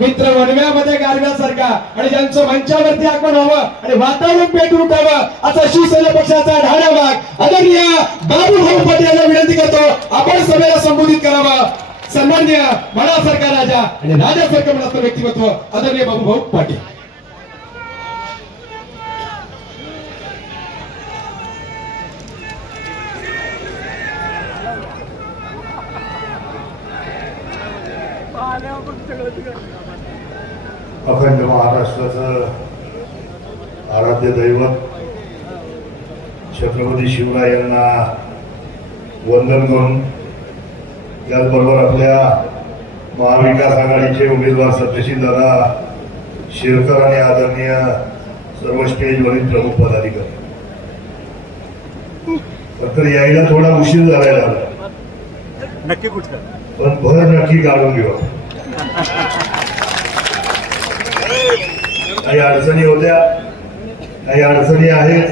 मित्र वनव्यामध्ये गारव्यासारखा आणि ज्यांचं मंचावरती आगमन व्हावं आणि वातावरण पेटून उठावं असा शिवसेना पक्षाचा ढाडा भाग आदरणीय बाबूभाऊ पटेल यांना विनंती करतो. आपण सभेला संबोधित करावा. सन्मान्य मनासारखा राजा आणि राजासारखं मनाचं व्यक्तिमत्व आदरणीय बाबूभाऊ पाटील. अखंड महाराष्ट्राचं आराध्य दैवत छत्रपती शिवराय यांना वंदन करून त्याचबरोबर आपल्या महाविकास आघाडीचे उमेदवार सत्यशील दादा शिरकर आणि आदरणीय सर्व स्टेजवरील प्रमुख पदाधिकारी. तर यायला थोडा उशीर झालेला झाला नक्की कुठं? पण भर नक्की काढून घेऊ काही अडचणी होत्या काही अडचणी आहेत.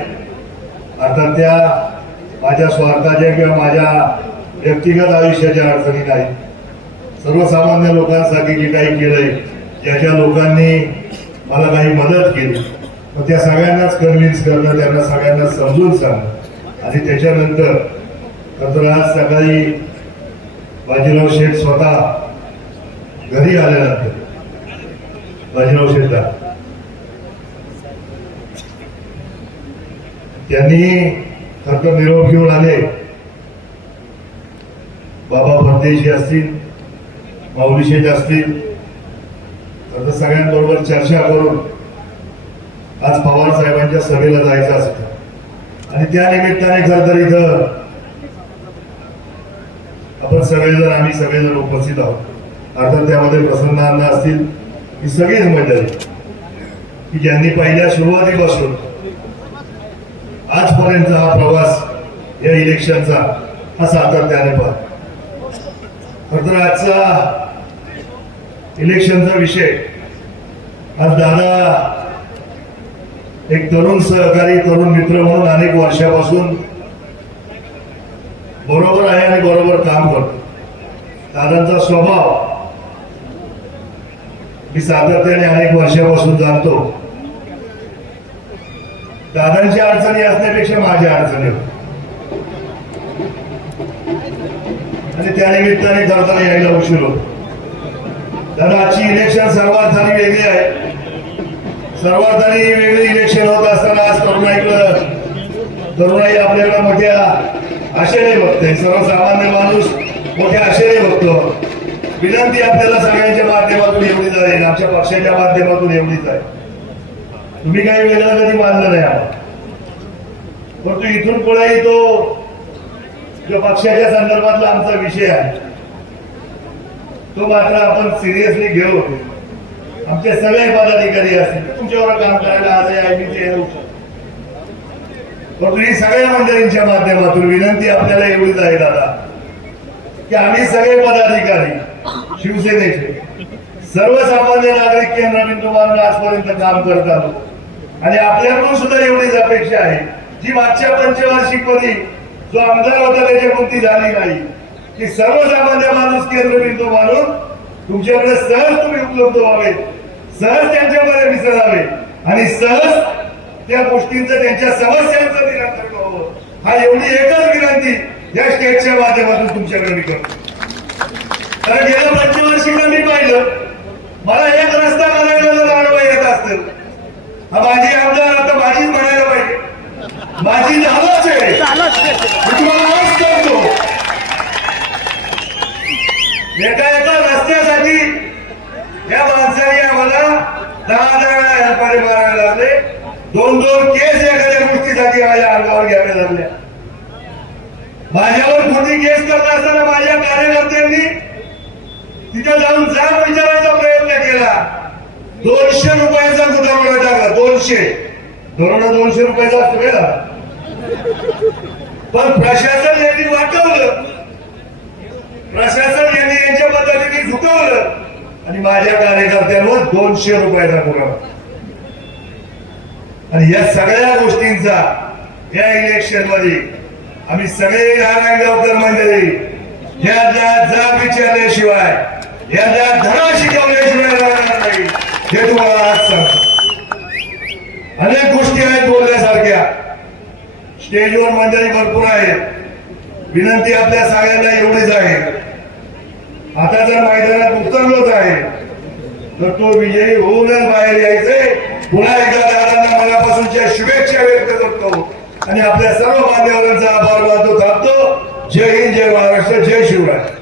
आता त्या माझ्या स्वार्थाच्या किंवा माझ्या व्यक्तिगत आयुष्याच्या अडचणी नाही सर्वसामान्य लोकांसाठी जे काही केलंय ज्याच्या लोकांनी मला काही मदत केली मग त्या सगळ्यांनाच कन्व्हिन्स करणं त्यांना सगळ्यांना समजून सांगणं. आणि त्याच्यानंतर नंतर आज सकाळी बाजीराव शेठ स्वतः घरी आल्यानंतर बाजीराव शेता त्यांनी खरं निरोप घेऊन आले. बाबा परदेशी असतील माऊली शेठ असतील. तर सगळ्यांबरोबर चर्चा करून आज पवार साहेबांच्या सभेला जायचं असतं. आणि त्या निमित्ताने खरं तर इथं आपण सगळेजण आम्ही सगळेजण उपस्थित आहोत. अर्थात त्यामध्ये प्रसन्न अण्णा असतील ही सगळीच मंडळी. की ज्यांनी पहिल्या सुरुवातीपासून आजपर्यंत हा प्रवास या इलेक्शनचा हा सातत्याने पाहतो. खर तर आजचा इलेक्शनचा विषय आज दादा एक तरुण सहकारी तरुण मित्र म्हणून अनेक वर्षापासून बरोबर आहे आणि बरोबर काम करतो. दादांचा स्वभाव मी सातत्याने अनेक वर्षापासून जाणतो. दादांच्या अडचणी असण्यापेक्षा माझ्या अडचणी आणि त्या निमित्ताने करताना यायला उशीर होतो. दादा आजची इलेक्शन सर्वार्थाने वेगळी आहे. सर्वार्थाने वेगळी इलेक्शन होत असताना आज तरुणाईकडं तरुणाई आपल्याकडे मोठ्या आशेने बघते. सर्वसामान्य माणूस मोठ्या आशेने बघतो. विनंती आपल्याला सगळ्यांच्या माध्यमातून एवढीच आहे. आमच्या पक्षाच्या माध्यमातून एवढीच आहे. तुम्ही काही वेगळं कधी मानलं नाही आम्हाला. परंतु इथून पुढेही तो जो पक्षाच्या संदर्भातला आमचा विषय आहे तो मात्र आपण सिरियसली घेऊ. आमचे सगळे पदाधिकारी असतील तुमच्यावर काम करायला आज आहे परंतु ही सगळ्या मंडळींच्या माध्यमातून विनंती आपल्याला एवढीच आहे दादा की आम्ही सगळे पदाधिकारी शिवसेनेचे. सर्वसामान्य नागरिक केंद्राबिंदू तुम्हाला आजपर्यंत काम करत आलो आणि आपल्याकडून सुद्धा एवढीच अपेक्षा आहे. जी मागच्या पंचवार्षिकमध्ये जो आमदार होता त्याच्यापुरती झाली नाही. की सर्वसामान्य माणूस केंद्रबिंदू मानून तुमच्याकडे सहज तुम्ही उपलब्ध व्हावे. सहज त्यांच्यामध्ये मिसळावे आणि सहज त्या गोष्टींचं त्यांच्या समस्यांचं निराकरण व्हावं. हा एवढी एकच विनंती या स्टेटच्या माध्यमातून तुमच्याकडे मी करतो. कारण गेल्या पंचवार्षिकला मी पाहिलं मला एक रस्ता करायला जर आडवा येत असतं हा माझी आमदार आता माझीच म्हणायला पाहिजे. माझी झालंच आहे. तुम्हाला करतो. एका एका रस्त्यासाठी या माणसाने आम्हाला दहा दहा वेळा ह्यापारी मारायला लागले. दोन दोन केस एखाद्या गोष्टीसाठी माझ्या अंगावर घ्याव्या लागल्या. माझ्यावर खोटी केस करत असताना माझ्या कार्यकर्त्यांनी तिथे जाऊन जाब विचारायचा प्रयत्न केला. दोनशे रुपयाचा गुन्हा टाकला. दोनशे. धोरण दोनशे रुपयाचा असतो पण प्रशासन यांनी वाटवलं प्रशासन यांनी यांच्या पद्धतीने झुकवलं. आणि माझ्या कार्यकर्त्यांवर दोनशे रुपयाचा गुन्हा आणि या सगळ्या गोष्टींचा या इलेक्शनमध्ये आम्ही सगळे नारायणगावकर मंडळी या जा जा विचारल्याशिवाय यांना धडा शिकवल्याशिवाय नाही हे तुम्हाला आज सांगतो. अनेक गोष्टी आहेत बोलण्यासारख्या स्टेजवर मंडळी भरपूर आहेत. विनंती आपल्या सगळ्यांना एवढीच आहे. आता जर मैदानात उतरलोच आहे तर तो विजयी होऊनच बाहेर यायचंय. पुन्हा एकदा दादांना मनापासूनच्या शुभेच्छा व्यक्त करतो. आणि आपल्या सर्व मान्यवरांचा आभार मानतो थांबतो जय हिंद जय महाराष्ट्र जय शिवराय.